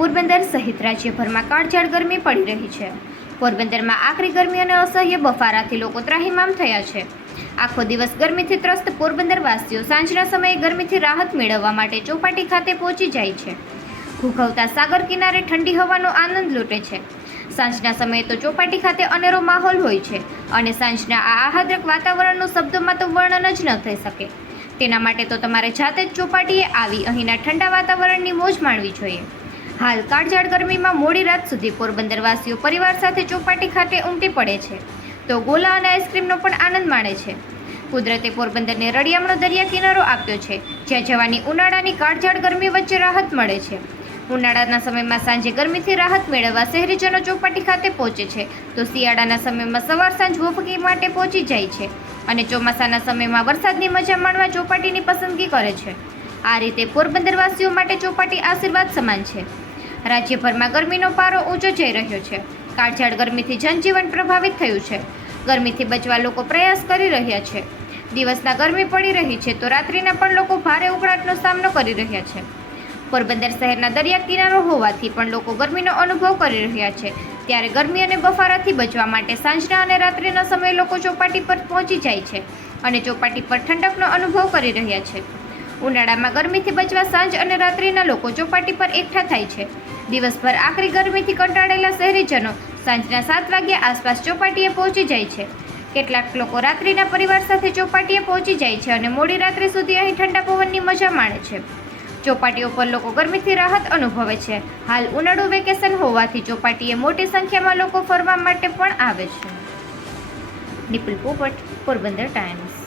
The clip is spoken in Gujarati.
પોરબંદર સહિત રાજ્યભરમાં કાળઝાળ ગરમી પડી રહી છે. પોરબંદરમાં આકરી ગરમી અને અસહ્ય બફારાથી લોકો ત્રાહિમામ થયા છે. આખો દિવસ ગરમીથી ત્રસ્ત પોરબંદરવાસીઓ સાંજના સમયે ગરમીથી રાહત મેળવવા માટે ચોપાટી ખાતે પહોંચી જાય છે. ઘૂઘવતા સાગર કિનારે ઠંડી હવાનો આનંદ લૂંટે છે. સાંજના સમયે તો ચોપાટી ખાતે અનેરો માહોલ હોય છે અને સાંજના આ આહાદ્રક વાતાવરણનું શબ્દોમાં તો વર્ણન જ ન થઈ શકે. તેના માટે તો તમારે જાતે જ ચોપાટીએ આવી અહીંના ઠંડા વાતાવરણની મોજ માણવી જોઈએ. હાલ કાળઝાળ ગરમીમાં મોડી રાત સુધી પોરબંદરવાસીઓ પરિવાર સાથે ચોપાટી ખાતે ઉમટી પડે છે. તો ગોલા અને આઈસ્ક્રીમનો પણ આનંદ માણે છે. કુદરતે પોરબંદરને રળિયામણો દરિયા કિનારો આપ્યો છે, જ્યાં જવાની ઉનાળાની કાળઝાળ ગરમી વચ્ચે રાહત મળે છે. ઉનાળાના સમયમાં સાંજે ગરમીથી રાહત મેળવવા શહેરીજનો ચોપાટી ખાતે પહોંચે છે. તો શિયાળાના સમયમાં સવાર સાંજ વોફકી માટે પહોંચી જાય છે અને ચોમાસાના સમયમાં વરસાદની મજા માણવા ચોપાટીની પસંદગી કરે છે. આ રીતે પોરબંદરવાસીઓ માટે ચોપાટી આશીર્વાદ સમાન છે. રાજ્યભરમાં ગરમીનો પારો ઊંચો જઈ રહ્યો છે. કાળઝાળ ગરમીથી જનજીવન પ્રભાવિત થયું છે. ગરમીથી બચવા લોકો પ્રયાસ કરી રહ્યા છે. દિવસના ગરમી પડી રહી છે તો રાત્રિના પણ લોકો ભારે ઉકળાટનો સામનો કરી રહ્યા છે. પોરબંદર શહેરના દરિયા કિનારો હોવાથી પણ લોકો ગરમીનો અનુભવ કરી રહ્યા છે. ત્યારે ગરમી અને બફારાથી બચવા માટે સાંજના અને રાત્રિના સમયે લોકો ચોપાટી પર પહોંચી જાય છે અને ચોપાટી પર ઠંડકનો અનુભવ કરી રહ્યા છે. ઉનાળામાં ગરમીથી બચવા સાંજ અને રાત્રિના લોકો ચોપાટી પર એકઠા થાય છે. દિવસભર આખરી ગરમીથી કંટાળેલા શહેરીજનો સાંજના સાત વાગ્યા આસપાસ ચોપાટીએ પહોંચી જાય છે. કેટલાક લોકો રાત્રિના પરિવાર સાથે ચોપાટીએ પહોંચી જાય છે અને મોડી રાત્રે સુધી અહીં ઠંડા પવનની મજા માણે છે. ચોપાટીઓ પર લોકો ગરમીથી રાહત અનુભવે છે. હાલ ઉનાળુ વેકેશન હોવાથી ચોપાટીએ મોટી સંખ્યામાં લોકો ફરવા માટે પણ આવે છે. નિપુલ પોપટ, પોરબંદર ટાઈમ્સ.